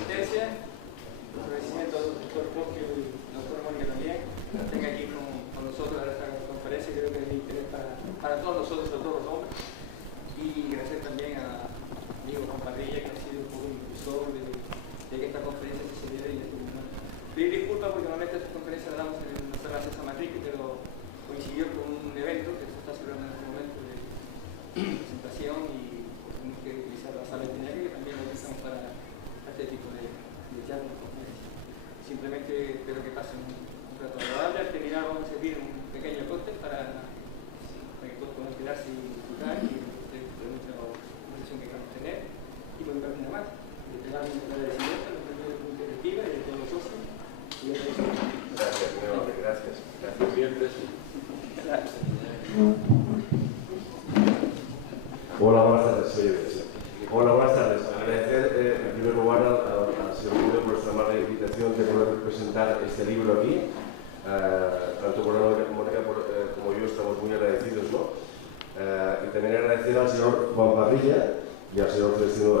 asistencia, agradecimiento al doctor Bosque y al doctor Mónica también, que estén aquí con nosotros en esta conferencia. Creo que es de interés para todos nosotros, sobre todo los hombres. Y gracias también a amigo Juan Parrilla, que ha sido un poco impulsor de que esta conferencia se diera y pedir disculpas porque normalmente estas conferencias las damos en la sala César Manrique, pero coincidió con un evento que se está celebrando en este momento de presentación y tenemos que utilizar la sala de Tenaria, que también lo utilizamos para este tipo de charlas, conferencias. Simplemente espero que pasen un rato agradable. Al terminar vamos a servir un pequeño cóctel para que todos puedan quedarse y disfrutar y de mucha conversación que queramos tener. Y por mi parte nada más. Le damos un agradecimiento a los miembros de la directiva y de todos los socios. Gracias, gracias. Gracias, miembros. Gracias. Hola, buenas tardes. Hola, buenas tardes. Agradecer en primer lugar al señor Julio por esta amable invitación de poder presentar este libro aquí. Tanto por Mónica como yo estamos muy agradecidos, ¿no? Y también agradecer al señor Juan Parrilla y al señor Celestino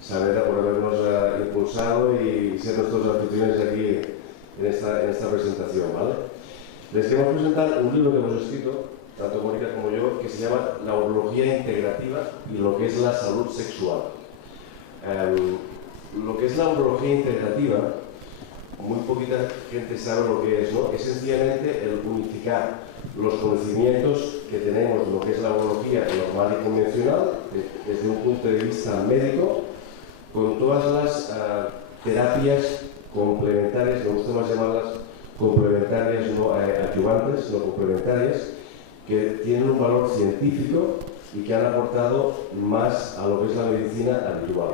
Saavedra por habernos impulsado y ser nuestros anfitriones aquí en esta presentación, ¿vale? Les queremos presentar un libro que hemos escrito, tanto Mónica como yo, que se llama La urología integrativa y lo que es la salud sexual. Lo que es la urología integrativa, muy poquita gente sabe lo que es, ¿no? Es sencillamente el unificar los conocimientos que tenemos de lo que es la urología normal y convencional, desde un punto de vista médico, con todas las terapias complementarias, me gusta más llamarlas complementarias, no adyuvantes, no complementarias, que tienen un valor científico y que han aportado más a lo que es la medicina habitual.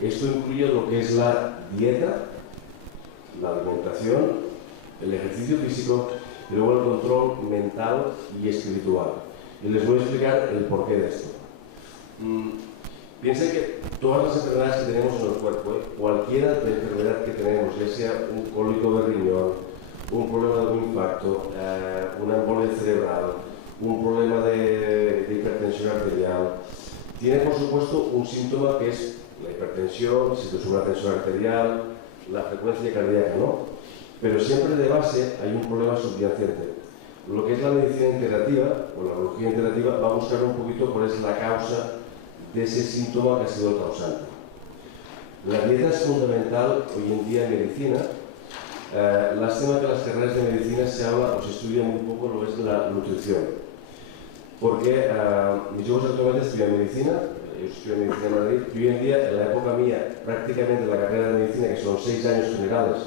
Esto incluye lo que es la dieta, la alimentación, el ejercicio físico y luego el control mental y espiritual. Y les voy a explicar el porqué de esto. Piensen que todas las enfermedades que tenemos en el cuerpo, cualquiera de enfermedad que tenemos, ya sea un cólico de riñón, un problema de un infarto, una embolia cerebral, un problema de hipertensión arterial, tiene por supuesto un síntoma que es la hipertensión, si te sube la tensión arterial, la frecuencia cardíaca, ¿no? Pero siempre de base hay un problema subyacente. Lo que es la medicina integrativa, o la urología integrativa, va a buscar un poquito cuál es la causa de ese síntoma que ha sido el causante. La dieta es fundamental hoy en día en medicina. Lástima que en las carreras de medicina se habla o se estudia muy poco lo que es la nutrición. Porque mis hijos actualmente estudian medicina, yo estudio medicina en Madrid, y hoy en día, en la época mía, prácticamente la carrera de medicina, que son 6 años generales,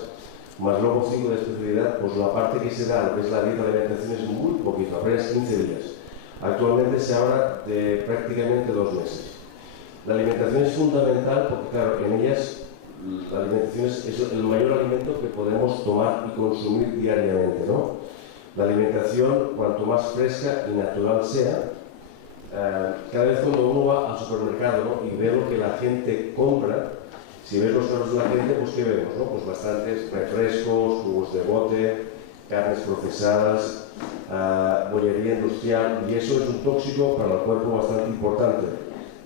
más luego 5 de especialidad, pues la parte que se da, lo que es la dieta de alimentación, es muy poquito, apenas 15 días. Actualmente se habla de prácticamente 2 meses. La alimentación es fundamental porque, claro, en ellas la alimentación es el mayor alimento que podemos tomar y consumir diariamente, ¿no? La alimentación, cuanto más fresca y natural sea, cada vez cuando uno va al supermercado, ¿no?, y ve lo que la gente compra, si ves los carros de la gente, pues ¿qué vemos, no? Pues bastantes refrescos, jugos de bote, carnes procesadas, bollería industrial, y eso es un tóxico para el cuerpo bastante importante,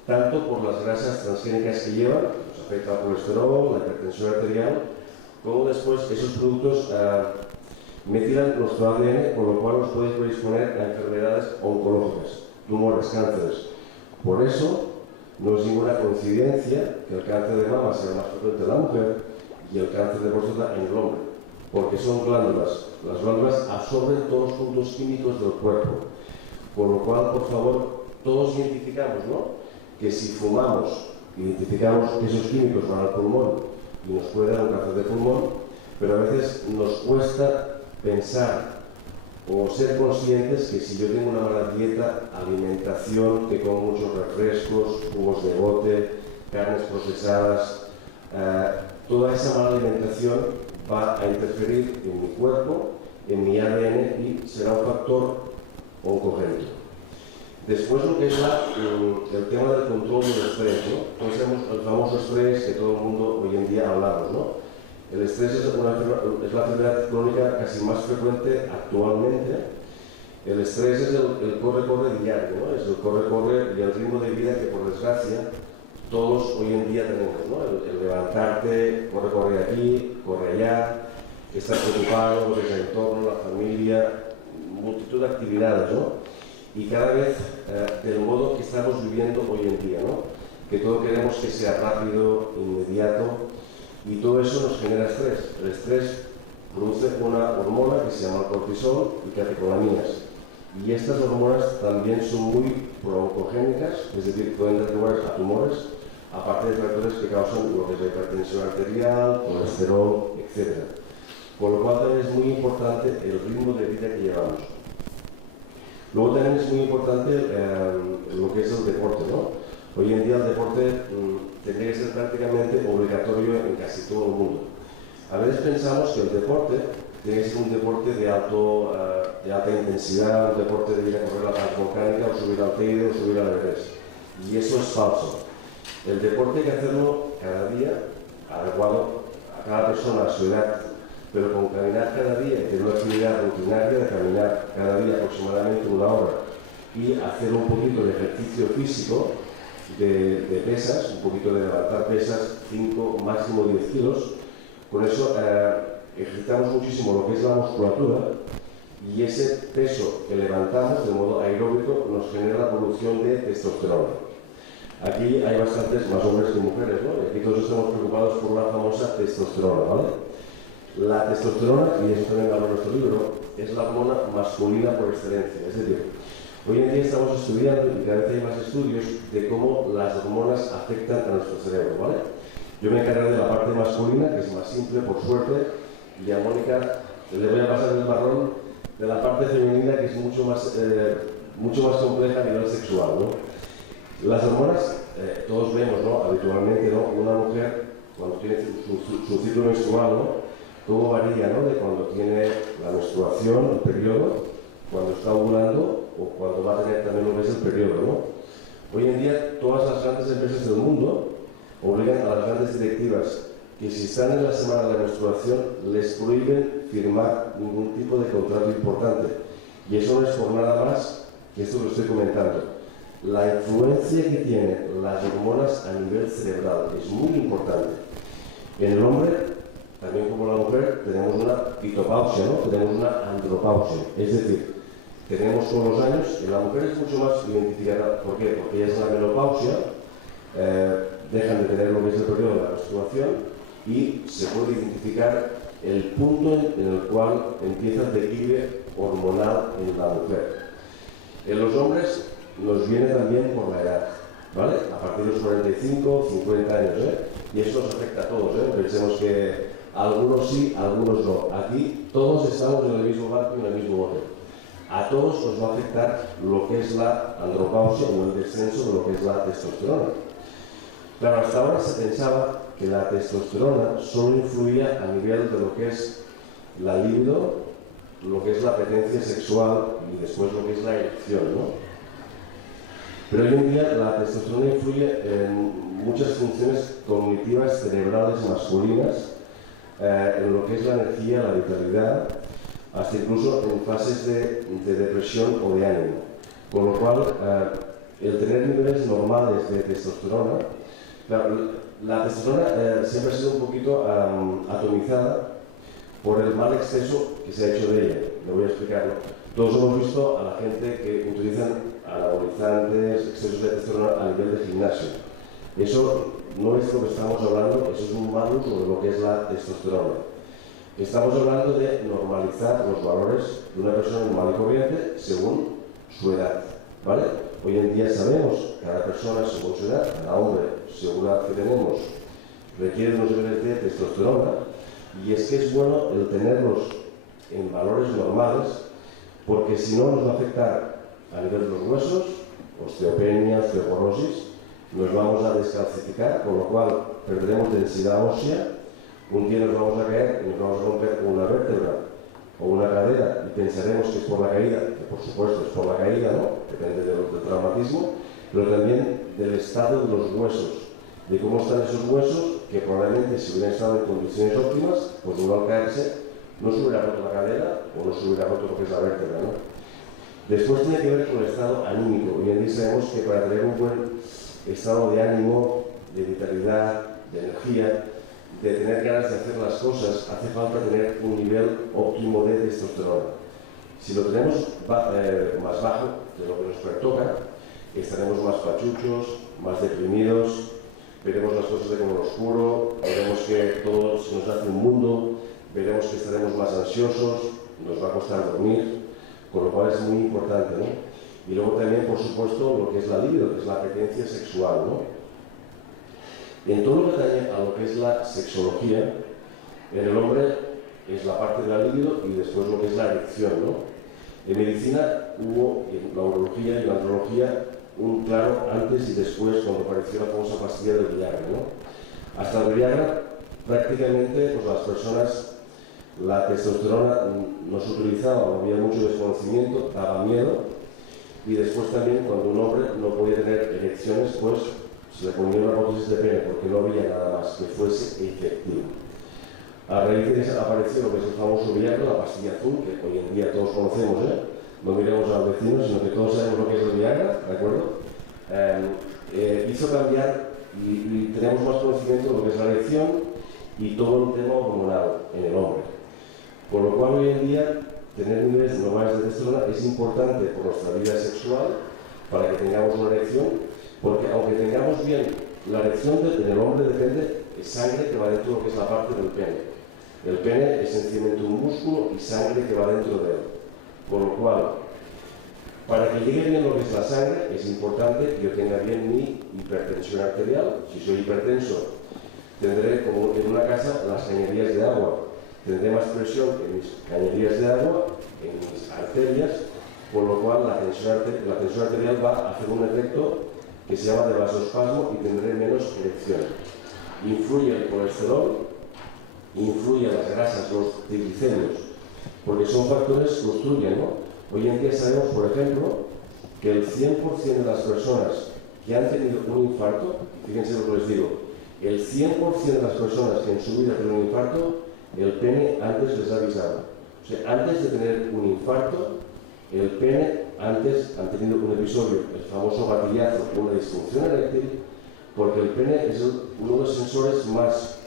tanto por las grasas transgénicas que llevan, que nos afecta al colesterol, la hipertensión arterial, como después esos productos metilan nuestro ADN, con lo cual nos puede predisponer a enfermedades oncológicas, tumores, cánceres. Por eso, no es ninguna coincidencia que el cáncer de mama sea más frecuente en la mujer y el cáncer de próstata en el hombre, porque son glándulas. Las glándulas absorben todos los puntos químicos del cuerpo, con lo cual, por favor, todos identificamos, ¿no?, que si fumamos, identificamos que esos químicos van al pulmón y nos puede dar un cáncer de pulmón, pero a veces nos cuesta pensar o ser conscientes que si yo tengo una mala dieta, alimentación, que como muchos refrescos, jugos de bote, carnes procesadas, toda esa mala alimentación va a interferir en mi cuerpo, en mi ADN y será un factor oncogénico. Después lo que es el tema del control del estrés, ¿no? Todos sabemos el famoso estrés que todo el mundo hoy en día hablamos, ¿no? El estrés es la enfermedad crónica casi más frecuente actualmente. El estrés es el corre-corre diario, ¿no? Es el corre-corre y el ritmo de vida que, por desgracia, todos hoy en día tenemos, ¿no? El levantarte, corre aquí, corre allá, estar preocupado por el entorno, la familia, multitud de actividades, ¿no? Y cada vez del modo que estamos viviendo hoy en día, ¿no? Que todo queremos que sea rápido, inmediato, y todo eso nos genera estrés. El estrés produce una hormona que se llama cortisol y catecolaminas. Y estas hormonas también son muy broncogénicas, es decir, pueden contribuir a tumores, aparte de factores que causan lo que es la hipertensión arterial, colesterol, etc. Con lo cual también es muy importante el ritmo de vida que llevamos. Luego también es muy importante lo que es el deporte, ¿no? Hoy en día el deporte tendría que ser prácticamente obligatorio en casi todo el mundo. A veces pensamos que el deporte tiene que ser un deporte de alta intensidad, un deporte de ir a correr la transvolcánica o subir al Teide o subir al Everest. Y eso es falso. El deporte hay que hacerlo cada día, adecuado a cada persona, a su edad, pero con caminar cada día, tener una actividad rutinaria de caminar cada día aproximadamente 1 hora y hacer un poquito de ejercicio físico de pesas, un poquito de levantar pesas, 5, máximo 10 kilos. Con eso ejercitamos muchísimo lo que es la musculatura y ese peso que levantamos de modo aeróbico nos genera la producción de testosterona. Aquí hay bastantes más hombres que mujeres, ¿no? Y aquí todos estamos preocupados por la famosa testosterona, ¿vale? La testosterona, y eso también habla en nuestro libro, es la hormona masculina por excelencia. Es decir, hoy en día estamos estudiando, y cada vez hay más estudios, de cómo las hormonas afectan a nuestro cerebro, ¿vale? Yo me encargaré de la parte masculina, que es más simple, por suerte, y a Mónica le voy a pasar el marrón de la parte femenina, que es mucho más compleja a nivel sexual, ¿no? Las hormonas, todos vemos, ¿no? Habitualmente, ¿no? Una mujer, cuando tiene su ciclo menstrual, ¿no? Todo varía, ¿no? De cuando tiene la menstruación, el periodo, cuando está ovulando o cuando va a tener también lo que es el periodo, ¿no? Hoy en día, todas las grandes empresas del mundo obligan a las grandes directivas que si están en la semana de la menstruación les prohíben firmar ningún tipo de contrato importante. Y eso no es por nada más que esto que os estoy comentando. La influencia que tienen las hormonas a nivel cerebral es muy importante. En el hombre, también como la mujer, tenemos una pitopausia, ¿no? Tenemos una andropausia. Es decir, tenemos con los años, en la mujer es mucho más identificada. ¿Por qué? Porque ella es la menopausia, dejan de tener lo que es el periodo de la menstruación y se puede identificar el punto en el cual empieza el declive hormonal en la mujer. En los hombres nos viene también por la edad, ¿vale? A partir de los 45, 50 años, y eso nos afecta a todos, Pensemos que algunos sí, algunos no. Aquí todos estamos en el mismo barco y en el mismo bote. A todos nos va a afectar lo que es la andropausia o el descenso de lo que es la testosterona. Claro, hasta ahora se pensaba que la testosterona solo influía a nivel de lo que es la libido, lo que es la apetencia sexual y después lo que es la erección, ¿no? Pero hoy en día la testosterona influye en muchas funciones cognitivas cerebrales masculinas, en lo que es la energía, la vitalidad, hasta incluso en fases de depresión o de ánimo. Con lo cual, el tener niveles normales de testosterona, la testosterona siempre ha sido un poquito atomizada por el mal exceso que se ha hecho de ella. Me voy a explicarlo. Todos hemos visto a la gente que utilizan anabolizantes, excesos de testosterona a nivel de gimnasio. Eso no es lo que estamos hablando, eso es un mal uso de lo que es la testosterona. Estamos hablando de normalizar los valores de una persona normal y corriente según su edad, ¿vale? Hoy en día sabemos, cada persona según su edad, cada hombre según la edad que tenemos, requiere unos niveles de testosterona, y es que es bueno el tenerlos en valores normales, porque si no nos va a afectar a nivel de los huesos, osteopenia, osteoporosis, nos vamos a descalcificar, con lo cual perderemos densidad ósea, un día nos vamos a caer y nos vamos a romper una vértebra o una cadera y pensaremos que es por la caída, que por supuesto es por la caída, ¿no? Depende del traumatismo, pero también del estado de los huesos, de cómo están esos huesos, que probablemente si hubieran estado en condiciones óptimas, pues uno al caerse no se hubiera roto la cadera o no se hubiera roto lo que es la vértebra, ¿no? Después tiene que ver con el estado anímico. Hoy en día sabemos que para tener un buen estado de ánimo, de vitalidad, de energía, de tener ganas de hacer las cosas, hace falta tener un nivel óptimo de testosterona. Si lo tenemos más bajo de lo que nos pertoca, estaremos más pachuchos, más deprimidos, veremos las cosas de color oscuro, veremos que todo se nos hace un mundo, veremos que estaremos más ansiosos, nos va a costar dormir, con lo cual es muy importante, ¿no? Y luego también, por supuesto, lo que es la libido, que es la apetencia sexual, ¿no? En todo lo que atañe a lo que es la sexología, en el hombre es la parte de la libido y después lo que es la erección, ¿no? En medicina hubo, en la urología y la andrología, un claro antes y después cuando apareció la famosa pastilla del Viagra, ¿no? Hasta el Viagra, prácticamente, pues las personas, la testosterona no se utilizaba, había mucho desconocimiento, daba miedo, y después también cuando un hombre no podía tener erecciones, pues se le ponía una prótesis de pene porque no había nada más que fuese efectivo. A raíz de eso apareció lo que es el famoso Viagra, la pastilla azul, que hoy en día todos conocemos, no miremos a los vecinos, sino que todos sabemos lo que es el Viagra, ¿de acuerdo? Hizo cambiar y tenemos más conocimiento de lo que es la erección y todo el tema hormonal en el hombre. Por lo cual hoy en día tener niveles normales de testosterona es importante por nuestra vida sexual para que tengamos una erección, porque aunque tengamos bien la erección en el hombre depende de sangre que va dentro de lo que es la parte del pene. El pene es sencillamente un músculo y sangre que va dentro de él. Con lo cual, para que llegue bien lo que es la sangre, es importante que yo tenga bien mi hipertensión arterial. Si soy hipertenso, tendré como en una casa las cañerías de agua. Tendré más presión en mis cañerías de agua, en mis arterias, por lo cual la tensión arterial va a hacer un efecto que se llama de vasospasmo y tendré menos erección. Influye el colesterol, influye las grasas, los triglicéridos, porque son factores que obstruyen, ¿no? Hoy en día sabemos, por ejemplo, que el 100% de las personas que han tenido un infarto, fíjense lo que les digo, el 100% de las personas que en su vida tienen un infarto, el pene antes les ha avisado. O sea, antes de tener un infarto, el pene antes han tenido un episodio, el famoso gatillazo, una disfunción eréctil, porque el pene es uno de los sensores más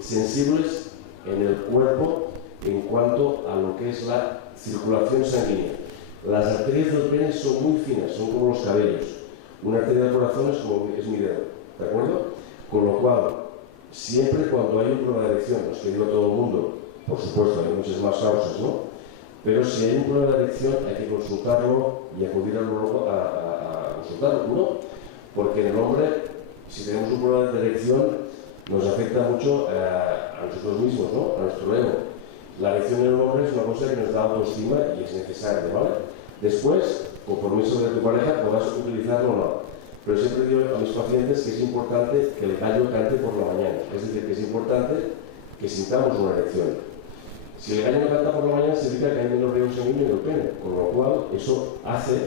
sensibles en el cuerpo en cuanto a lo que es la circulación sanguínea. Las arterias del pene son muy finas, son como los cabellos. Una arteria del corazón es mi dedo, ¿de acuerdo? Con lo cual, siempre cuando hay un problema de erección, nos digo todo el mundo, por supuesto, hay muchas más causas, ¿no? Pero si hay un problema de erección, hay que consultarlo y acudir al urologo a consultarlo. Uno, porque en el hombre, si tenemos un problema de erección, nos afecta mucho a nosotros mismos, ¿no? A nuestro ego. La erección en el hombre es una cosa que nos da autoestima y es necesaria, ¿vale? Después, conforme sobre tu pareja, podrás utilizarlo o no. Pero siempre digo a mis pacientes que es importante que el gallo cante por la mañana. Es decir, que es importante que sintamos una erección. Si el gallo no canta por la mañana, significa que hay menos riego sanguíneo en el pene, con lo cual eso hace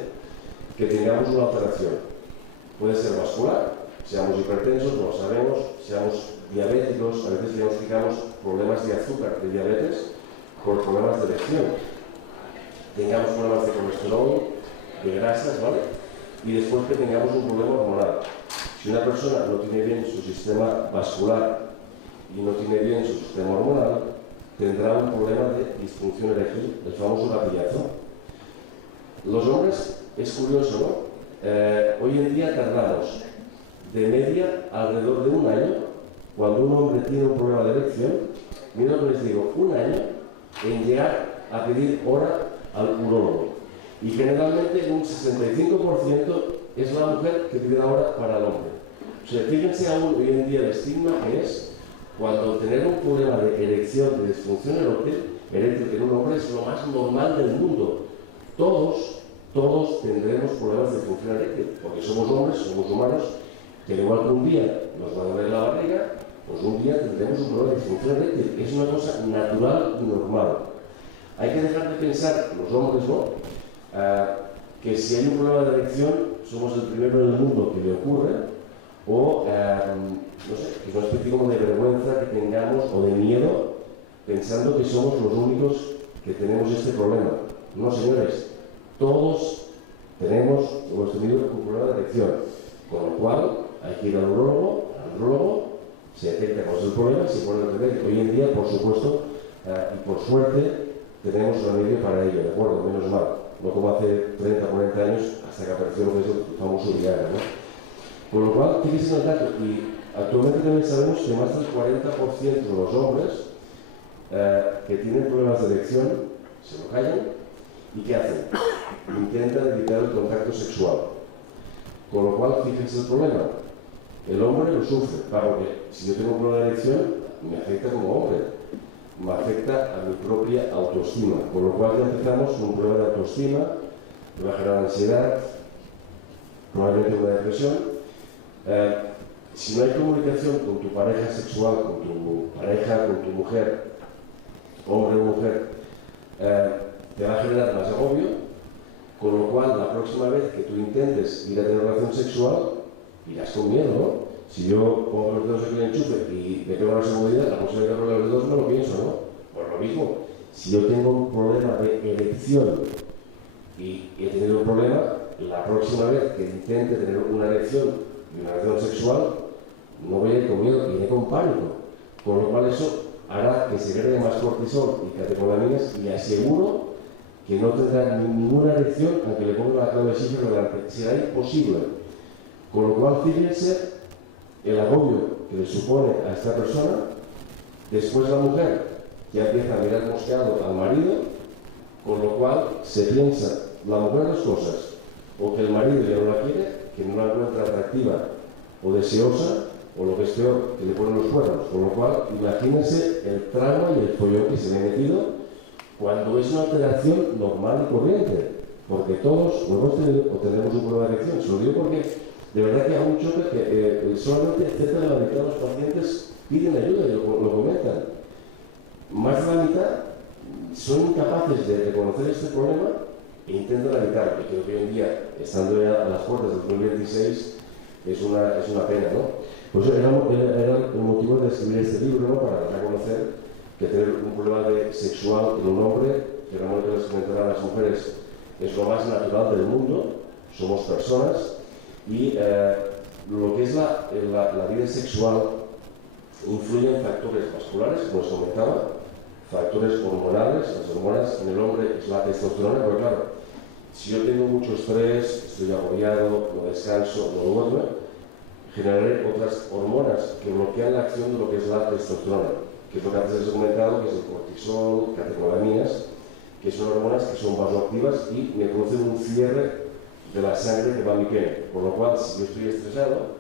que tengamos una alteración. Puede ser vascular, seamos hipertensos, no lo sabemos, seamos diabéticos, a veces diagnosticamos problemas de azúcar, de diabetes, por problemas de erección. Tengamos problemas de colesterol, de grasas, ¿vale? Y después que tengamos un problema hormonal. Si una persona no tiene bien su sistema vascular y no tiene bien su sistema hormonal, tendrá un problema de disfunción eréctil, el famoso gatillazo. Los hombres, es curioso, ¿no? Hoy en día tardamos de media alrededor de un año, cuando un hombre tiene un problema de erección, mira lo que les digo, un año en llegar a pedir hora al urólogo. Y generalmente un 65% es la mujer que pide la hora para el hombre. O sea, fíjense aún hoy en día el estigma que es cuando tener un problema de erección, de disfunción eréctil en un hombre es lo más normal del mundo. Todos tendremos problemas de disfunción eréctil, porque somos hombres, somos humanos, que igual que un día nos va a doler la barriga, pues un día tendremos un problema de disfunción eréctil. Es una cosa natural y normal. Hay que dejar de pensar, los hombres, ¿no? Que si hay un problema de erección, somos el primero en el mundo que le ocurre, o, no sé, que es una especie como de vergüenza que tengamos, o de miedo, pensando que somos los únicos que tenemos este problema. No, señores, todos hemos tenido un problema de erección, con lo cual hay que ir al urologo, se detecta cuál es el problema y se pone el remedio. Hoy en día, por supuesto, y por suerte, tenemos remedio para ello, ¿de acuerdo? Menos mal. No como hace 30 o 40 años, hasta que apareció lo que es el famoso Viagra, ¿no? Con lo cual, fíjense en el dato, y actualmente también sabemos que más del 40% de los hombres que tienen problemas de erección se lo callan y ¿qué hacen? Intentan evitar el contacto sexual. Con lo cual, fíjense el problema. El hombre lo sufre, claro, porque si yo tengo un problema de erección, me afecta como hombre, me afecta a mi propia autoestima, con lo cual ya empezamos con un problema de autoestima, me va a generar ansiedad, probablemente una depresión. Si no hay comunicación con tu pareja sexual, con tu pareja, con tu mujer, hombre o mujer, te va a generar más agobio, con lo cual la próxima vez que tú intentes ir a tener relación sexual, irás con miedo, ¿no? Si yo pongo los dedos aquí en el enchufe y me pego una seguridad, la próxima vez que abro los dedos no lo pienso, ¿no? Pues lo mismo, si yo tengo un problema de erección y he tenido un problema, la próxima vez que intente tener una erección y una relación sexual, no voy a ir con miedo, iré con pánico. Con lo cual eso hará que se segregue más cortisol y catecolaminas y aseguro que no tendrá ninguna erección aunque le ponga la clave de Schiffer delante. Será imposible. Con lo cual, fíjense el agobio que le supone a esta persona. Después la mujer ya empieza a mirar mosqueado al marido, con lo cual se piensa, la mujer dos cosas, o que el marido ya no la quiere, que no la encuentra atractiva o deseosa, o lo que es peor, que le ponen los cuernos. Con lo cual, imagínense el trauma y el follón que se le ha metido cuando es una alteración normal y corriente, porque todos lo hemos tenido o tenemos un problema de erección. Se lo digo porque de verdad que hay un choque que solamente cerca de la mitad de los pacientes piden ayuda y lo comentan. Más de la mitad son incapaces de reconocer este problema e intentan evitarlo. Y creo que hoy en día, estando ya a las puertas del 2026, es una pena, ¿no? Pues era el motivo de escribir este libro, ¿no? Para dar a conocer que tener un problema sexual en un hombre, que realmente les comentarán a las mujeres, es lo más natural del mundo, somos personas, y lo que es la vida sexual influye en factores vasculares, como os comentaba, factores hormonales. Las hormonas en el hombre es la testosterona, pero claro, si yo tengo mucho estrés, estoy agobiado, no descanso, no duermo, generaré otras hormonas que bloquean la acción de lo que es la testosterona, que es lo que antes les he comentado, que es el cortisol, catecolaminas, que son hormonas que son vasoactivas y me producen un cierre de la sangre que va a mi pene. Por lo cual, si yo estoy estresado,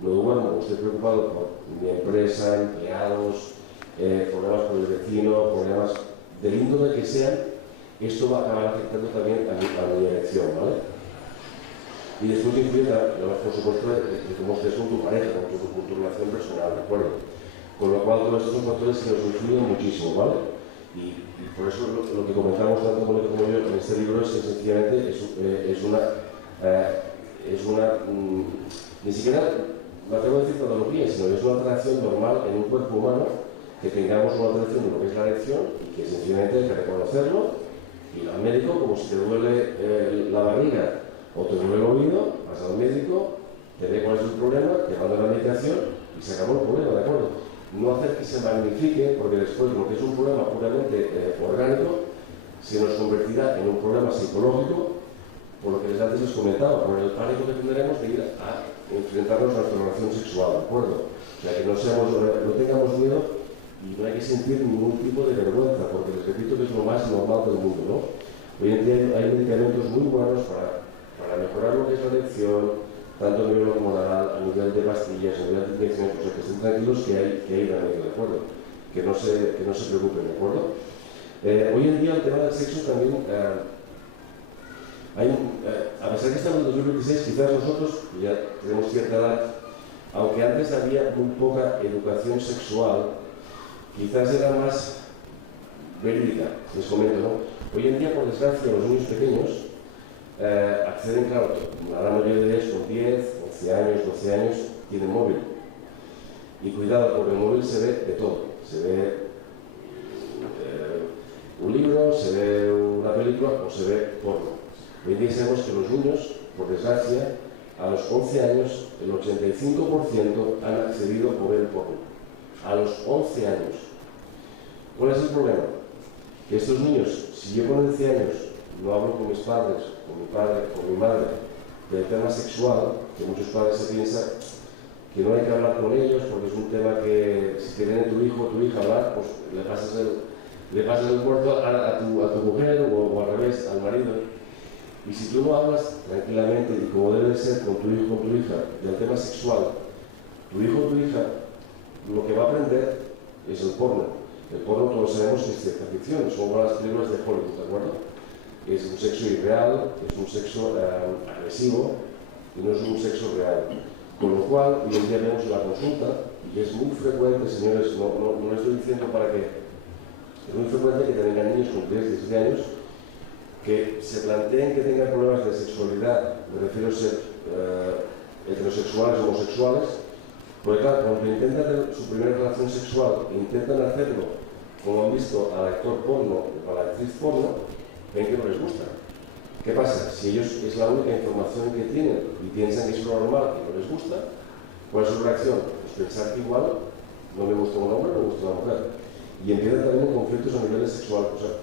no duermo, estoy preocupado por mi empresa, empleados, problemas con el vecino, problemas del índole que sean, esto va a acabar afectando también a mi erección, ¿vale? Y después influye, por supuesto, de cómo estés con tu pareja, con tu relación personal, ¿de acuerdo? Con lo cual, todos estos son factores que nos influyen muchísimo, ¿vale? Y por eso lo que comentamos tanto Mónica como yo en este libro es que sencillamente es una ni siquiera me atrevo a decir patología, sino que es una alteración normal en un cuerpo humano, que tengamos una alteración de lo que es la erección y que sencillamente hay que reconocerlo, ir al médico, como si te duele la barriga o te duele el oído, vas al médico, te ve cuál es el problema, te manda la medicación y se acabó el problema, ¿de acuerdo? No hacer que se magnifique, porque después lo que es un problema puramente orgánico se nos convertirá en un problema psicológico, por lo que antes les comentaba, por el pánico que tendremos de ir a enfrentarnos a nuestra relación sexual, ¿de acuerdo? O sea, que no tengamos miedo y no hay que sentir ningún tipo de vergüenza, porque les repito que es lo más normal del mundo, ¿no? Hoy en día hay medicamentos muy buenos para mejorar lo que es la erección, tanto a nivel hormonal, a nivel de pastillas, a nivel de inyecciones, o sea, que estén tranquilos que hay remedio, ¿de acuerdo? Que no se preocupen, ¿de acuerdo? Hoy en día el tema del sexo también, a pesar que estamos en 2026, quizás nosotros, que ya tenemos cierta edad, aunque antes había muy poca educación sexual, quizás era más verídica, les comento, ¿no? Hoy en día, por desgracia, los niños pequeños acceden, claro, la gran mayoría de ellos con 10, 11 años, 12 años, tienen móvil. Y cuidado, porque el móvil se ve de todo. Se ve un libro, se ve una película o se ve porno. Hoy en día sabemos que los niños, por desgracia, a los 11 años, el 85% han accedido por el porno. A los 11 años. ¿Cuál es el problema? Que estos niños, si yo con 11 años no hablo con mis padres, con mi padre, con mi madre, del tema sexual, que muchos padres se piensan que no hay que hablar con ellos porque es un tema que si te viene tu hijo o tu hija hablar, pues le pasas el muerto a tu mujer o al revés, al marido. Y si tú no hablas tranquilamente y como debe ser con tu hijo o con tu hija del tema sexual, tu hijo o tu hija lo que va a aprender es el porno. El porno todos sabemos que es ciencia ficción, son como las películas de Hollywood, ¿de acuerdo? Es un sexo irreal, es un sexo agresivo y no es un sexo real. Con lo cual, hoy en día vemos en la consulta, y es muy frecuente, señores, no lo estoy diciendo para que... Es muy frecuente que tengan niños con 10, 16 años que se planteen que tengan problemas de sexualidad, me refiero a ser heterosexuales o homosexuales, porque claro, cuando intentan tener su primera relación sexual e intentan hacerlo como han visto al actor porno o a la actriz porno, ven que no les gusta. ¿Qué pasa? Si ellos es la única información que tienen y piensan que es lo normal, que no les gusta, ¿cuál es su reacción? Pues pensar que igual no me gusta un hombre, no me gusta una mujer. Y empiezan también conflictos a nivel sexual. O sea,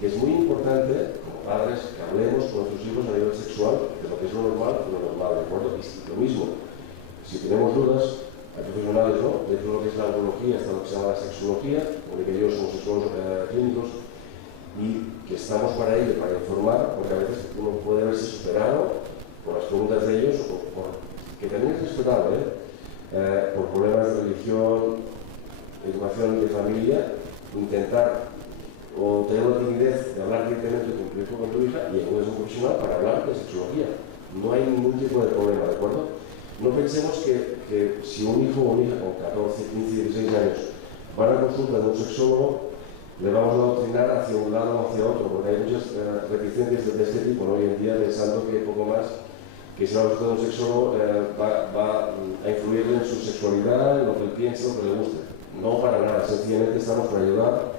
que es muy importante, como padres, que hablemos con nuestros hijos a nivel sexual de lo que es lo normal y lo normal, ¿de acuerdo? Y lo mismo, si tenemos dudas, hay profesionales, ¿no? Dentro de lo que es la urología está lo que se llama la sexología, porque ellos somos sexólogos clínicos, y que estamos para ello, para informar, porque a veces uno puede verse superado por las preguntas de ellos, o que también es respetable, por problemas de religión, educación de familia, intentar o tener la timidez de hablar directamente con tu hijo o con tu hija y acudes a un profesional para hablar de sexología. No hay ningún tipo de problema, ¿de acuerdo? No pensemos que si un hijo o una hija con 14, 15, 16 años van a consulta de un sexólogo, le vamos a adoctrinar hacia un lado o hacia otro, porque hay muchas reticencias de este tipo, ¿no? Hoy en día pensando que poco más que si va a consulta de un sexólogo va a influirle en su sexualidad, en lo que él piensa, lo que le guste. No para nada, sencillamente estamos para ayudar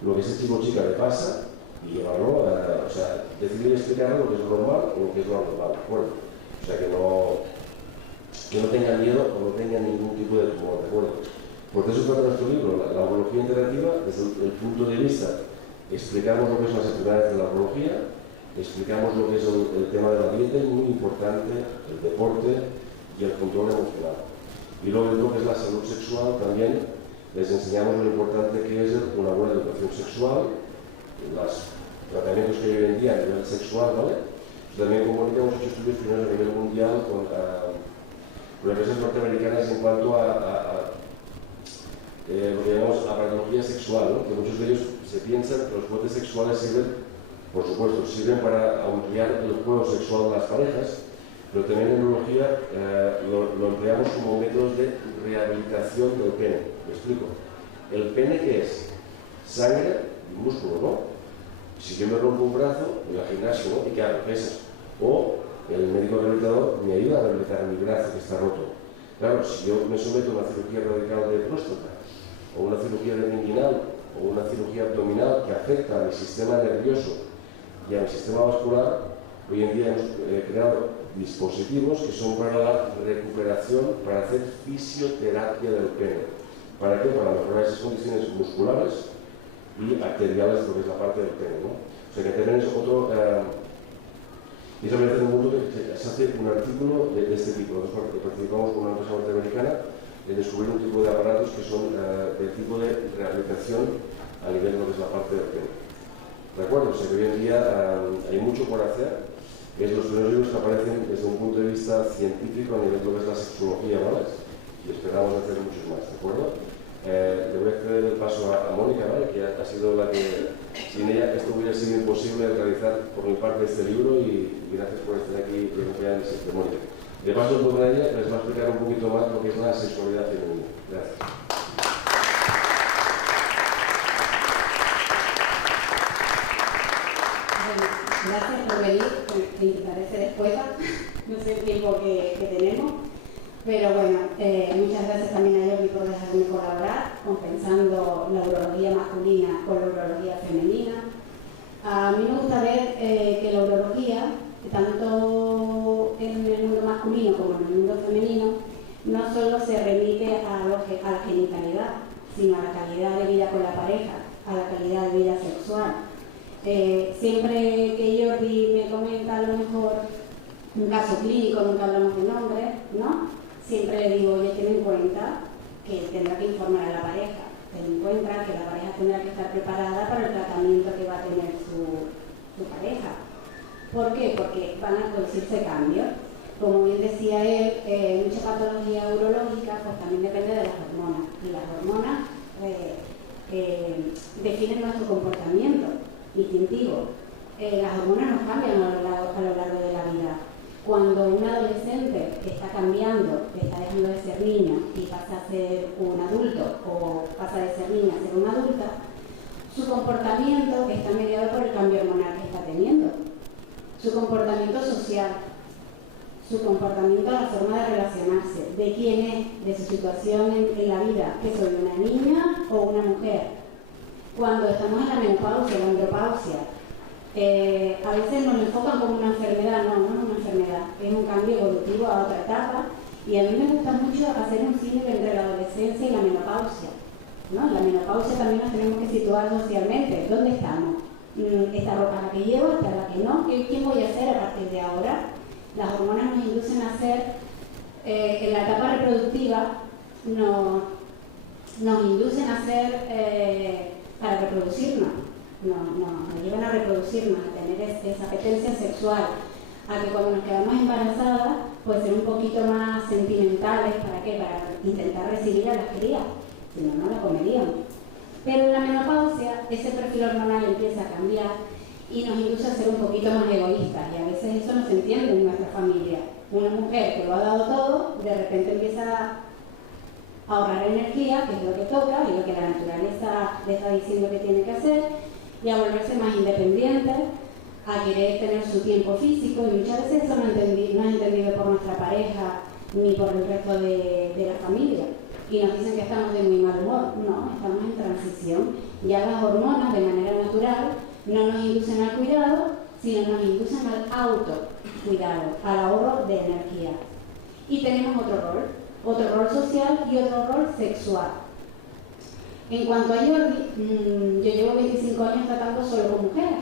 lo que ese chico o chica le pasa y llevarlo, o sea, decidir explicarle lo que es normal o lo que es lo anormal, ¿de acuerdo? O sea, que no tengan miedo o no tengan ningún tipo de temor, ¿de acuerdo? Por eso trata nuestro libro, la urología interactiva, desde el punto de vista, explicamos lo que son las enfermedades de la urología, explicamos lo que es el tema de la dieta y muy importante, el deporte y el control emocional. Y luego en lo que es la salud sexual también les enseñamos lo importante que es una buena educación sexual, los tratamientos que hay hoy en día a nivel sexual, ¿vale? También comunicamos 8 estudios primeros a nivel mundial con empresas norteamericanas en cuanto a lo que llamamos aparatología sexual, ¿no? Que muchos de ellos se piensan que los juguetes sexuales sirven, por supuesto, sirven para ampliar el juego sexual de las parejas, pero también en urología lo empleamos como métodos de rehabilitación del pene. ¿Me explico? ¿El pene qué es? Sangre y músculo, ¿no? Si yo me rompo un brazo, voy al gimnasio, ¿no? ¿Y qué hago? Pesas. O el médico rehabilitador me ayuda a rehabilitar mi brazo que está roto. Claro, si yo me someto a una cirugía radical de próstata, o una cirugía inguinal, o una cirugía abdominal que afecta a mi sistema nervioso y a mi sistema vascular, hoy en día hemos creado dispositivos que son para la recuperación, para hacer fisioterapia del pene. ¿Para qué? Para mejorar esas condiciones musculares y arteriales de lo que es la parte del pene, ¿no? O sea que también es otro... y eso me hace un mundo que se hace un artículo de este tipo. Nosotros participamos con una empresa norteamericana de descubrir un tipo de aparatos que son del tipo de rehabilitación a nivel de lo que es la parte del pene. ¿De acuerdo? O sea que hoy en día hay mucho por hacer. Es los primeros libros que aparecen desde un punto de vista científico a nivel de lo que es la sexología, ¿vale? Y esperamos hacer muchos más, ¿de acuerdo? Le voy a ceder el paso a Mónica, ¿vale? Que ha sido la que, sin ella, esto hubiera sido imposible realizar por mi parte este libro y gracias por estar aquí y acompañarnos de Mónica. De paso, por ella les va a explicar un poquito más lo que es la sexualidad femenina. Gracias. Gracias por venir, intentaré ser escueta, no sé el tiempo que tenemos, pero bueno, muchas gracias también a Jordi por dejarme colaborar, compensando la urología masculina con la urología femenina. A mí me gusta ver que la urología, tanto en el mundo masculino como en el mundo femenino no solo se remite a la genitalidad, sino a la calidad de vida con la pareja, a la calidad de vida sexual. Siempre que Jordi me comenta a lo mejor un caso clínico, nunca hablamos de nombre, ¿no? Siempre le digo, oye, ten en cuenta que tendrá que informar a la pareja, ten en cuenta que la pareja tendrá que estar preparada para el tratamiento que va a tener su pareja. ¿Por qué? Porque van a producirse cambios. Como bien decía él, mucha patología urológica pues también depende de las hormonas. Y las hormonas definen nuestro comportamiento instintivo. Las hormonas nos cambian a lo largo de la vida. Cuando un adolescente está cambiando, está dejando de ser niño y pasa a ser un adulto o pasa de ser niña a ser una adulta, su comportamiento está mediado por el cambio hormonal que está teniendo. Su comportamiento social, su comportamiento, la forma de relacionarse, de quién es, de su situación en la vida, que soy una niña o una mujer. Cuando estamos en la menopausia, la andropausia, a veces nos enfocan como una enfermedad, no es una enfermedad, es un cambio evolutivo a otra etapa y a mí me gusta mucho hacer un símil entre la adolescencia y la menopausia, ¿no? En la menopausia también nos tenemos que situar socialmente, ¿dónde estamos? Esta ropa la que llevo, esta la que no, ¿qué voy a hacer a partir de ahora? Las hormonas nos inducen a hacer, en la etapa reproductiva, nos inducen a hacer, para reproducirnos, nos llevan a reproducirnos, a tener esa apetencia sexual, a que cuando nos quedamos embarazadas, pues ser un poquito más sentimentales, ¿para qué? Para intentar recibir a las crías, si no, no la comeríamos. Pero en la menopausia, ese perfil hormonal empieza a cambiar y nos induce a ser un poquito más egoístas, y a veces eso no se entiende en nuestra familia. Una mujer que lo ha dado todo, de repente empieza a ahorrar energía, que es lo que toca y lo que la naturaleza le está diciendo que tiene que hacer, y a volverse más independiente, a querer tener su tiempo físico, y muchas veces eso no es entendido por nuestra pareja ni por el resto de la familia. Y nos dicen que estamos de muy mal humor. No, estamos en transición. Ya las hormonas, de manera natural, no nos inducen al cuidado, sino nos inducen al autocuidado, al ahorro de energía. Y tenemos otro rol social y otro rol sexual. En cuanto a Jordi, yo llevo 25 años tratando solo con mujeres.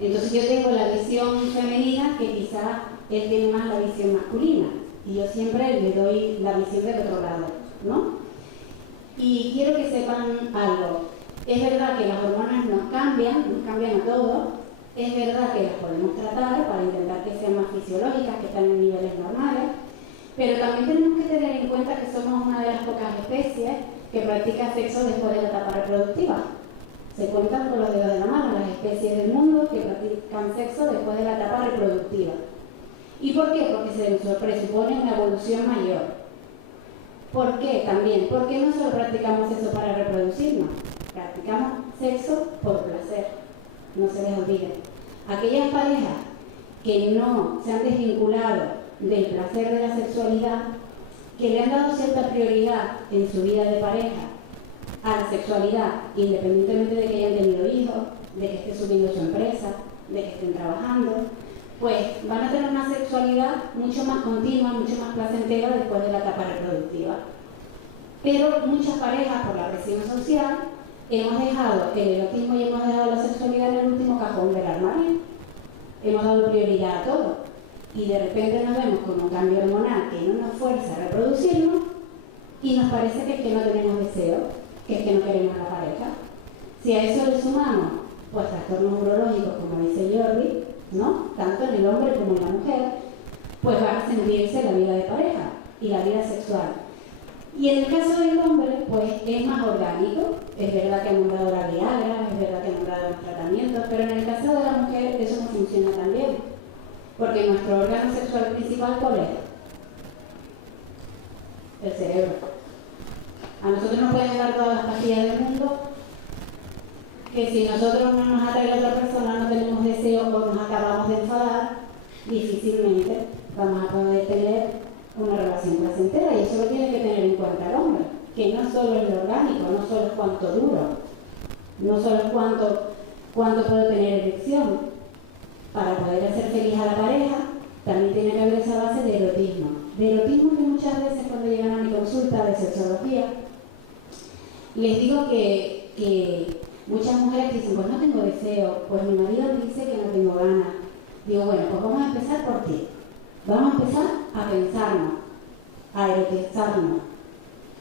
Entonces yo tengo la visión femenina que quizá él tiene más la visión masculina. Y yo siempre le doy la visión del otro lado, ¿no? Y quiero que sepan algo. Es verdad que las hormonas nos cambian a todos. Es verdad que las podemos tratar para intentar que sean más fisiológicas, que están en niveles normales. Pero también tenemos que tener en cuenta que somos una de las pocas especies que practica sexo después de la etapa reproductiva. Se cuentan con los dedos de la mano las especies del mundo que practican sexo después de la etapa reproductiva. ¿Y por qué? Porque se presupone una evolución mayor. ¿Por qué también? ¿Por qué no solo practicamos sexo para reproducirnos? Practicamos sexo por placer. No se les olvide. Aquellas parejas que no se han desvinculado del placer de la sexualidad, que le han dado cierta prioridad en su vida de pareja a la sexualidad, independientemente de que hayan tenido hijos, de que esté subiendo su empresa, de que estén trabajando, pues van a tener una sexualidad mucho más continua, mucho más placentera después de la etapa reproductiva. Pero muchas parejas, por la presión social, hemos dejado el erotismo y hemos dejado la sexualidad en el último cajón del armario. Hemos dado prioridad a todo. Y de repente nos vemos con un cambio hormonal que no nos fuerza a reproducirnos y nos parece que es que no tenemos deseo, que es que no queremos a la pareja. Si a eso le sumamos pues trastornos urológicos, como dice Jordi, ¿no? Tanto en el hombre como en la mujer, pues va a sentirse la vida de pareja y la vida sexual. Y en el caso del hombre, pues es más orgánico. Es verdad que han nombrado la Viagra, es verdad que han nombrado los tratamientos, pero en el caso de la mujer eso no funciona tan bien. Porque nuestro órgano sexual principal, ¿cuál es? El cerebro. A nosotros nos pueden dar todas las pastillas del mundo, que si nosotros no nos atrae a otra persona, no tenemos deseo o nos acabamos de enfadar, difícilmente vamos a poder tener una relación placentera, y eso lo tiene que tener en cuenta el hombre, que no solo es lo orgánico, no solo es cuánto duro, no solo es cuánto puedo tener erección. Para poder hacer feliz a la pareja, también tiene que haber esa base de erotismo. De erotismo que muchas veces cuando llegan a mi consulta de sexología, les digo que muchas mujeres dicen, pues no tengo deseo, pues mi marido me dice que no tengo ganas. Digo, bueno, pues vamos a empezar por ti. Vamos a empezar a pensarnos, a erotizarnos,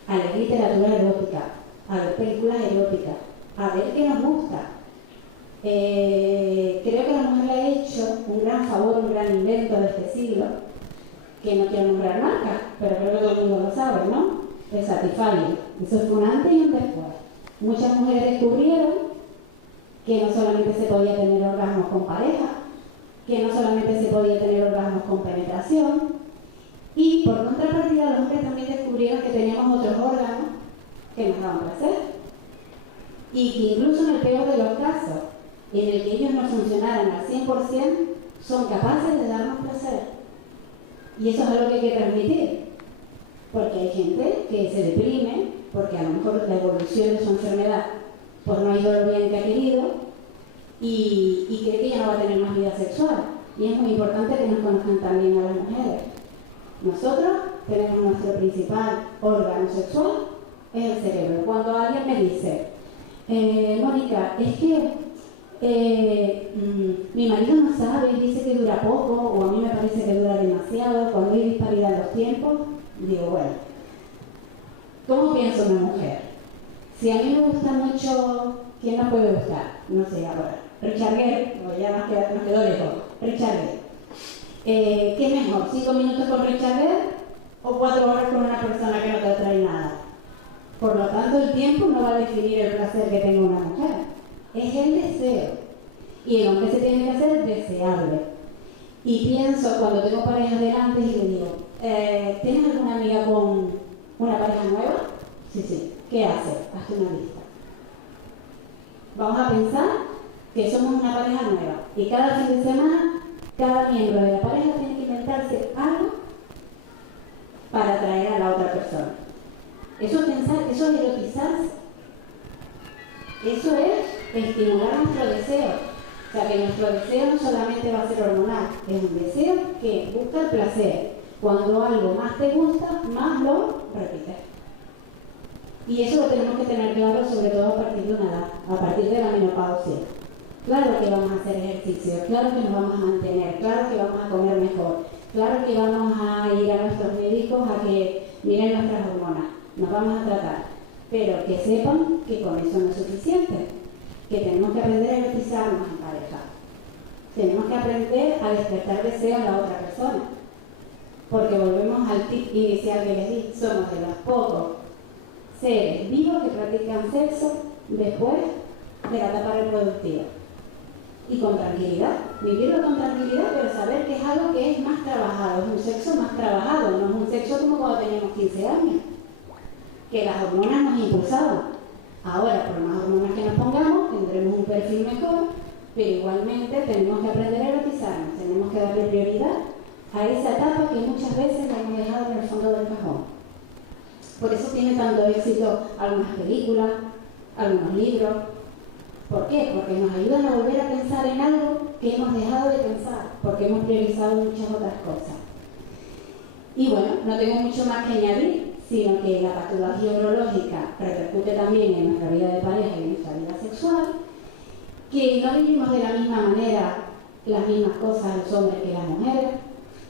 a leer literatura erótica, a ver películas eróticas, a ver qué nos gusta. Creo que la mujer le ha hecho un gran favor, un gran invento de este siglo, que no quiero nombrar marcas, pero creo que todo el mundo lo sabe, ¿no? El Satisfyer. Eso fue un antes y un después. Muchas mujeres descubrieron que no solamente se podía tener orgasmos con pareja, que no solamente se podía tener orgasmos con penetración, y por contrapartida los hombres también descubrieron que teníamos otros órganos que nos daban placer, y que incluso en el peor de los casos, en el que ellos no funcionaran al 100%, son capaces de darnos placer. Y eso es algo que hay que transmitir, porque hay gente que se deprime, porque a lo mejor la evolución de su enfermedad pues no ha ido lo bien que ha querido, y cree que ya no va a tener más vida sexual. Y es muy importante que nos conozcan también a las mujeres. Nosotros tenemos nuestro principal órgano sexual, es el cerebro. Cuando alguien me dice, Mónica, es que mi marido no sabe y dice que dura poco, o a mí me parece que dura demasiado, cuando hay disparidad en los tiempos, digo, bueno, ¿cómo piensa una mujer? Si a mí me gusta mucho, ¿quién me puede gustar? No sé, ahora, Richard Gere, o ya nos quedó lejos, Richard Gere. ¿Qué es mejor, 5 minutos con Richard Gere o 4 horas con una persona que no te atrae nada? Por lo tanto, el tiempo no va a definir el placer que tenga una mujer. Es el deseo. Y el hombre se tiene que hacer deseable. Y pienso, cuando tengo parejas delante, y le digo, ¿tienes alguna amiga con una pareja nueva? Sí. ¿Qué hace? Hazte una lista. Vamos a pensar que somos una pareja nueva. Y cada fin de semana, cada miembro de la pareja tiene que inventarse algo para atraer a la otra persona. Eso es pensar, eso es erotizarse. Eso es estimular nuestro deseo. O sea, que nuestro deseo no solamente va a ser hormonal, es un deseo que busca el placer. Cuando algo más te gusta, más lo repites. Y eso lo tenemos que tener claro, sobre todo a partir de una edad, a partir de la menopausia. Claro que vamos a hacer ejercicio, claro que nos vamos a mantener, claro que vamos a comer mejor, claro que vamos a ir a nuestros médicos a que miren nuestras hormonas, nos vamos a tratar. Pero que sepan que con eso no es suficiente, que tenemos que aprender a erotizarnos en pareja. Tenemos que aprender a despertar deseo en la otra persona. Porque volvemos al tip inicial que les di, somos de los pocos seres vivos que practican sexo después de la etapa reproductiva. Y con tranquilidad, vivirlo con tranquilidad, pero saber que es algo que es más trabajado, es un sexo más trabajado, no es un sexo como cuando teníamos 15 años. Que las hormonas nos impulsaban. Ahora, por más hormonas que nos pongamos, tendremos un perfil mejor, pero igualmente tenemos que aprender a erotizarnos, tenemos que darle prioridad a esa etapa que muchas veces la hemos dejado en el fondo del cajón. Por eso tiene tanto éxito algunas películas, algunos libros. ¿Por qué? Porque nos ayudan a volver a pensar en algo que hemos dejado de pensar, porque hemos priorizado muchas otras cosas. Y bueno, no tengo mucho más que añadir, sino que la patología urológica repercute también en nuestra vida de pareja y en nuestra vida sexual, que no vivimos de la misma manera las mismas cosas los hombres que las mujeres,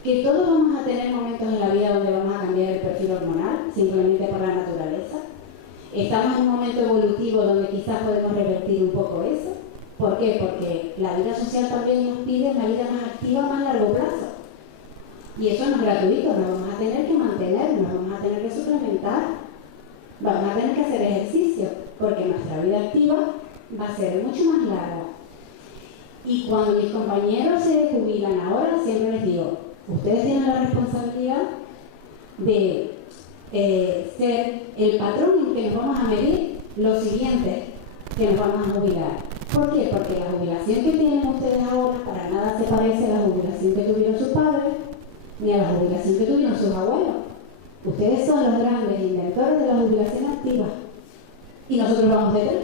que todos vamos a tener momentos en la vida donde vamos a cambiar el perfil hormonal, simplemente por la naturaleza. Estamos en un momento evolutivo donde quizás podemos revertir un poco eso. ¿Por qué? Porque la vida social también nos pide una vida más activa a más largo plazo. Y eso no es gratuito, nos vamos a tener que mantener, nos vamos a tener que suplementar, vamos a tener que hacer ejercicio, porque nuestra vida activa va a ser mucho más larga. Y cuando mis compañeros se jubilan ahora, siempre les digo, ustedes tienen la responsabilidad de ser el patrón en que nos vamos a medir lo siguiente que nos vamos a jubilar. ¿Por qué? Porque la jubilación que tienen ustedes ahora para nada se parece a la jubilación que tuvieron sus padres, ni a la jubilación que tuvieron sus abuelos. Ustedes son los grandes inventores de la jubilación activa y nosotros vamos detrás.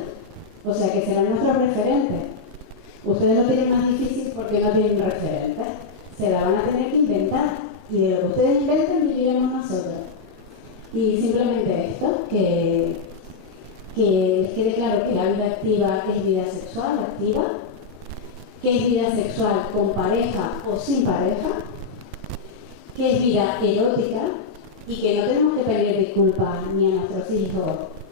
O sea que serán nuestros referentes. Ustedes lo tienen más difícil porque no tienen referentes. se la van a tener que inventar. Y de lo que ustedes inventen viviremos nosotros. Y simplemente esto, que quede claro que la vida activa es vida sexual activa, que es vida sexual con pareja o sin pareja, que es vida erótica y que no tenemos que pedir disculpas ni a nuestros hijos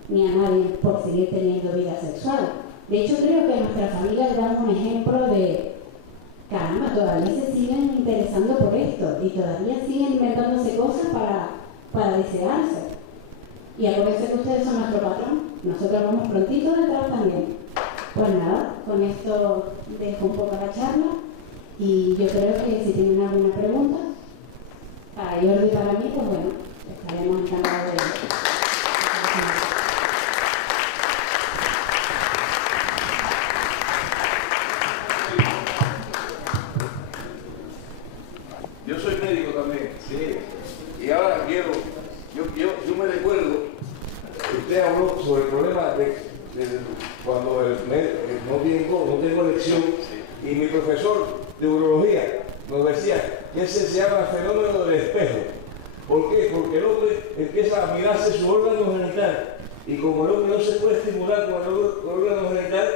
ni a nadie por seguir teniendo vida sexual. De hecho, creo que a nuestra familia le damos un ejemplo de caramba, todavía se siguen interesando por esto y todavía siguen inventándose cosas para desearse. Y acuérdense que ustedes son nuestro patrón, nosotros vamos prontito detrás también. Pues nada, con esto dejo un poco la charla y yo creo que si tienen alguna pregunta, para Jordi y para mí, pues bueno, estaremos encantados de ello. Yo soy médico también, sí. Y ahora yo me recuerdo, usted habló sobre el problema de cuando no tengo elección, y mi profesor de urología nos decía que ese se llama fenómeno del espejo. ¿Por qué? Porque el hombre empieza a mirarse su órgano genital, y como el hombre no se puede estimular con el órgano genital,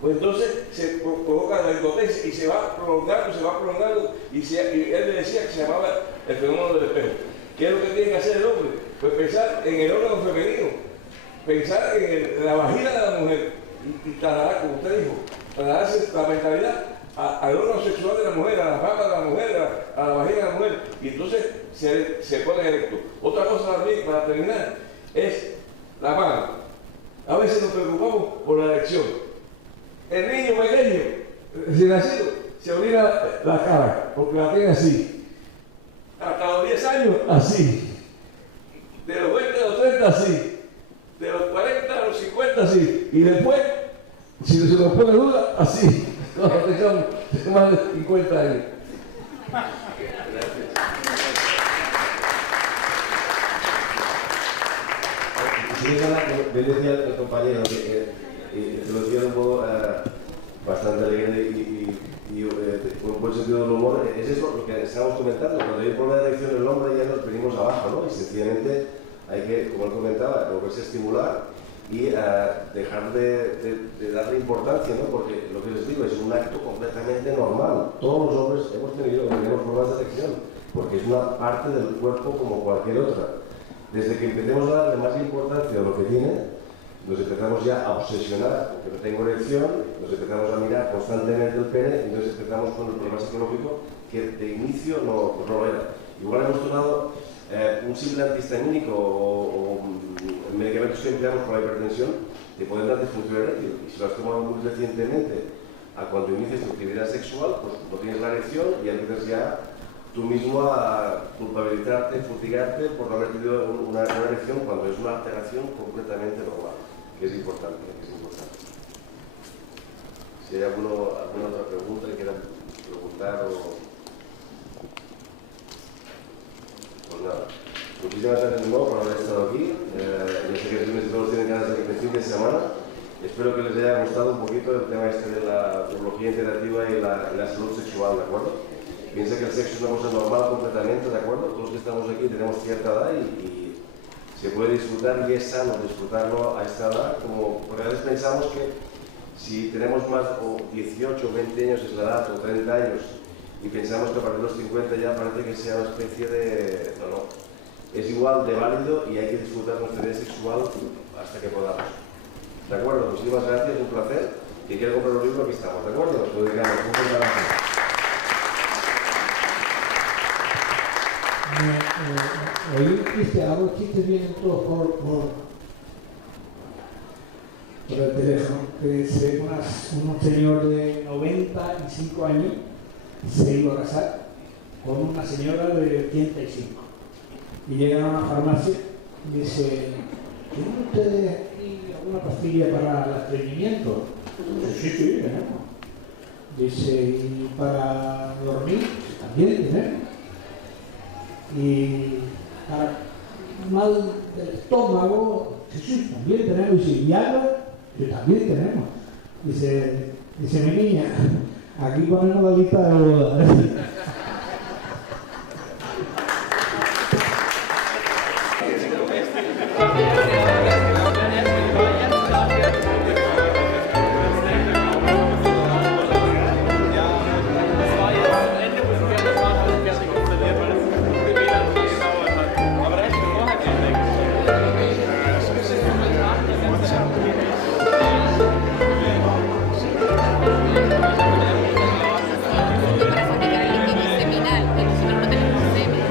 pues entonces se provoca la impotencia y se va prolongando, y él me decía que se llamaba el fenómeno del espejo. ¿Qué es lo que tiene que hacer el hombre? Pues pensar en el órgano femenino, pensar en la vagina de la mujer, y trasladar, como usted dijo, trasladarse la mentalidad al órgano sexual de la mujer, a la mama de la mujer, a la vagina de la mujer, y entonces se pone erecto. Otra cosa también, para terminar, es la mano. A veces nos preocupamos por la erección. El niño pequeño, recién nacido, se orina la cara, porque la tiene así. Hasta los 10 años, así. De los 20 a los 30, así. De los 40 a los 50, así. Y después, si se nos pone duda, así. Cuando tengamos más de 50 años. Me decía el compañero que lo decía de un modo bastante alegre y con un buen sentido del humor. Es eso lo que estábamos comentando. Cuando hay un problema de erección en el hombre ya nos venimos abajo, ¿no? Y sencillamente hay que, como él comentaba, volverse a estimular y dejar de darle importancia, ¿no? Porque lo que les digo es un acto completamente normal. Todos los hombres tenemos problemas de erección, porque es una parte del cuerpo como cualquier otra. Desde que empecemos a darle más importancia a lo que tiene, nos empezamos ya a obsesionar, porque no tengo erección, nos empezamos a mirar constantemente el pene, y entonces empezamos con el problema psicológico que de inicio no era. Igual hemos tomado un simple antihistamínico o medicamentos que empleamos para la hipertensión, te pueden dar disfunción eréctil. Y si lo has tomado muy recientemente, a cuando inicias tu actividad sexual, pues no tienes la erección y empiezas ya tú mismo a culpabilizarte, fustigarte por no haber tenido una erección cuando es una alteración completamente normal, que es importante, Si hay alguna otra pregunta que quieran preguntar o... Pues nada. Muchísimas gracias de nuevo por haber estado aquí. Yo sé que todos tienen ganas de fin de semana. Espero que les haya gustado un poquito el tema este de la urología integrativa y la salud sexual, ¿de acuerdo? Piensa que el sexo es una cosa normal completamente, ¿de acuerdo? Todos los que estamos aquí tenemos cierta edad y se puede disfrutar y es sano disfrutarlo a esta edad, porque a veces pensamos que si tenemos más o 18 o 20 años es la edad, o 30 años, y pensamos que a partir de los 50 ya parece que sea una especie de... No. Es igual de válido y hay que disfrutar nuestra vida sexual hasta que podamos. ¿De acuerdo? Muchísimas gracias, un placer. Si quieres comprar un libro, aquí estamos, ¿de acuerdo? Nos lo dedicamos. Muchas gracias. Hago chistes vienen todos por el teléfono, que se un señor de 95 años se iba a casar con una señora de 85 y llegan a una farmacia y dice: ¿tienen ustedes alguna pastilla para el estreñimiento? Dice: sí, tenemos. Dice: ¿y para dormir? También tenemos. Y para mal del estómago, sí, también tenemos. Y agua, sí, también tenemos. Dice mi niña, aquí ponemos la lista de boda. Para fabricar el líquido seminal, y nosotros no tenemos semen.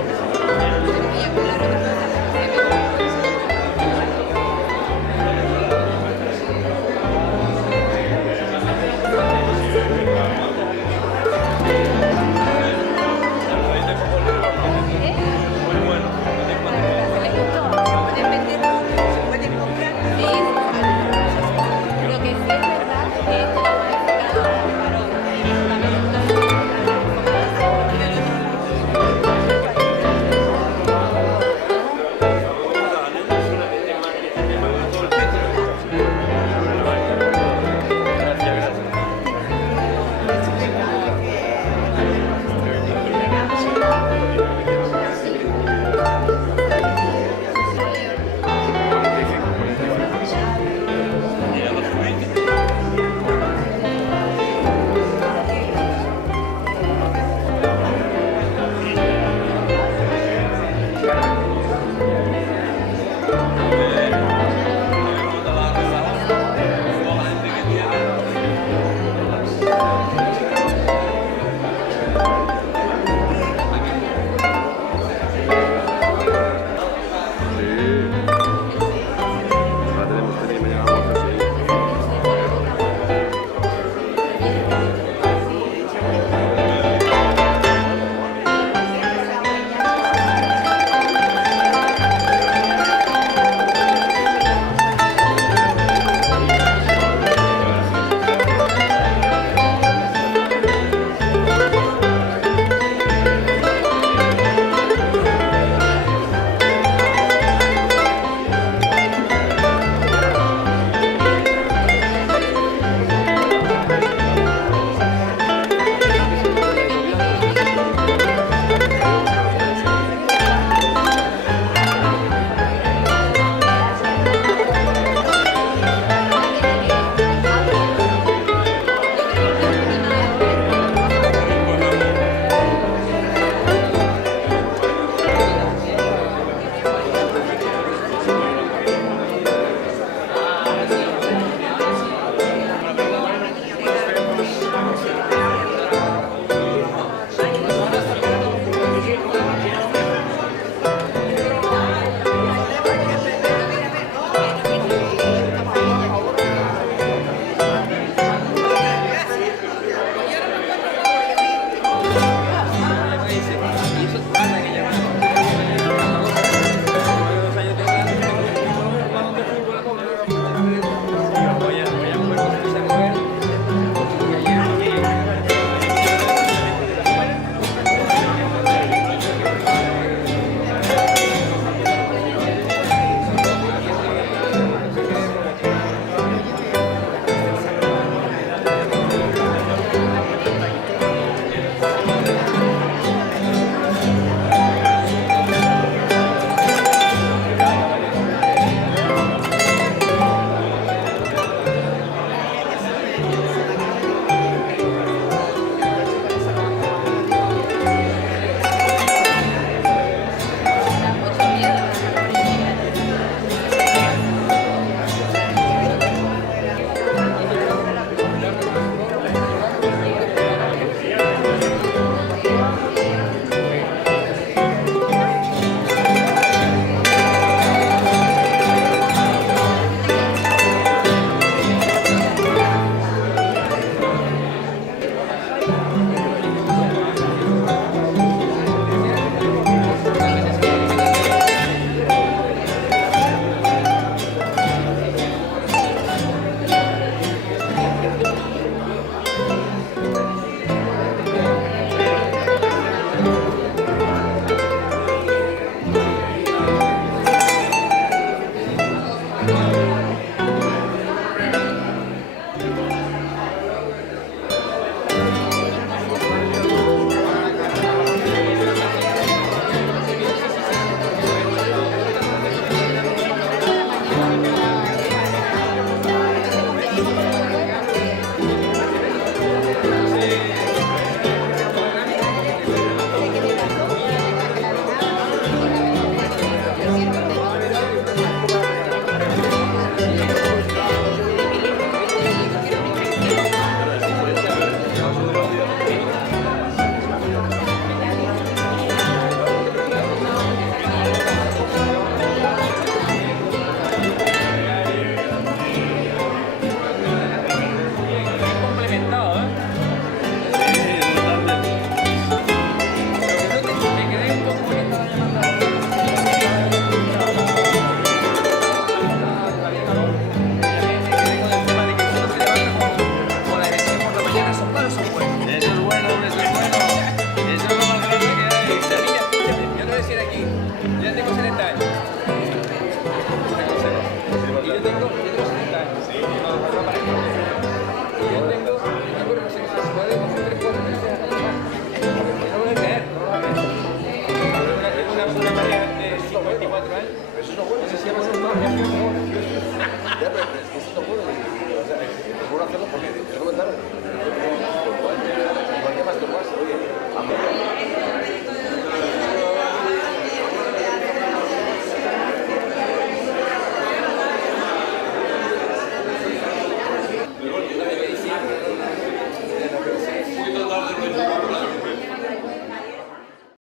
Ya, pero es que eso no puedo, o sea, es bueno hacerlo porque es comentar